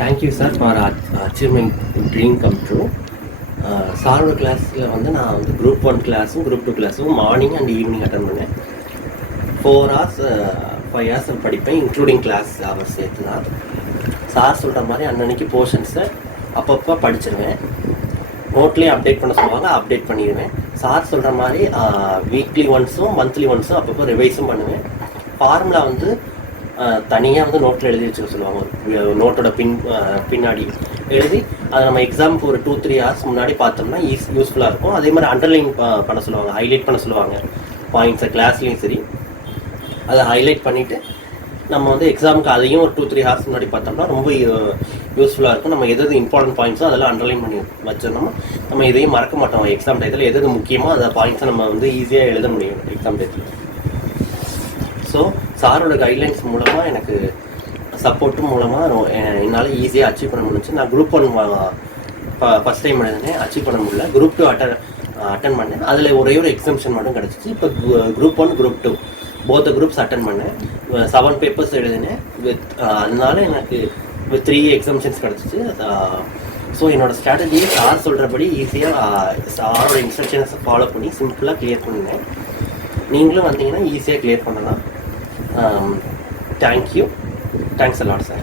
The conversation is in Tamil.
Thank you sir for achievement dream come true. சாரோட கிளாஸில் வந்து நான் வந்து குரூப் 1 கிளாஸும் குரூப் 2 கிளாஸும் மார்னிங் அண்ட் ஈவினிங் அட்டன் பண்ணேன். 4 hours 5 hours படிப்பேன், இன்க்ளூடிங் கிளாஸ் ஹவர்ஸ் சேர்த்து தான். சார் சொல்கிற மாதிரி அன்னன்னைக்கு போர்ஷன்ஸை அப்பப்போ படிச்சிருவேன். நோட்லேயே அப்டேட் பண்ண சொல்லுவாங்க, அப்டேட் பண்ணிடுவேன். சார் சொல்கிற மாதிரி வீக்லி ஒன்ஸும் மந்த்லி ஒன்ஸும் அப்பப்போ ரிவைஸும் பண்ணுவேன். ஃபார்முலா வந்து தனியாக வந்து நோட்டில் எழுதி வச்சுக்க சொல்லுவாங்க. நோட்டோட பின்னாடி எழுதி அதை நம்ம எக்ஸாமுக்கு ஒரு 2-3 hours முன்னாடி பார்த்தோம்னா யூஸ்ஃபுல்லாக இருக்கும். அதே மாதிரி அண்டர்லைன் பண்ண சொல்லுவாங்க, ஹைலைட் பண்ண சொல்லுவாங்க பாயிண்ட்ஸை. கிளாஸ்லேயும் சரி அதை ஹைலைட் பண்ணிவிட்டு நம்ம வந்து எக்ஸாமுக்கு அதையும் ஒரு 2-3 hours முன்னாடி பார்த்தோம்னா ரொம்ப யூஸ்ஃபுல்லாக இருக்கும். நம்ம எது இம்பார்ட்டன்ட் பாயிண்ட்ஸோ அதெல்லாம் அண்டர்லைன் பண்ணி வச்சிருந்தோம்னா நம்ம எதையும் மறக்க மாட்டோம். எக்ஸாம் டயத்தில் எது முக்கியமோ அந்த பாயிண்ட்ஸை நம்ம வந்து ஈஸியாக எழுத முடியும் எக்ஸாம் டயத்தில். ஸோ சாரோட கைட்லைன்ஸ் மூலமாக எனக்கு சப்போர்ட்டும் மூலமாக என்னால் ஈஸியாக அச்சீவ் பண்ண முடிஞ்சு. நான் குரூப் 1 ஃபஸ்ட் டைம் எழுதினேன், அச்சீவ் பண்ண முடியல. குரூப் 2 அட்டன் பண்ணேன். அதில் ஒரே ஒரு எக்ஸம்ஷன் மட்டும் கிடச்சிச்சு. இப்போ group 1 group 2 both groups attend பண்ணேன். 7 papers எழுதினேன். அதனால எனக்கு 3 எக்ஸம்ஷன்ஸ் கிடச்சிச்சு. ஸோ என்னோடய ஸ்ட்ராட்டஜியை சார் சொல்கிறபடி ஈஸியாக சாரோட இன்ஸ்ட்ரக்ஷன்ஸை ஃபாலோ பண்ணி சிம்பிளாக கிளியர் பண்ணினேன். நீங்களும் வந்தீங்கன்னா ஈஸியாக கிளியர் பண்ணலாம். Thank you. Thanks a lot sir.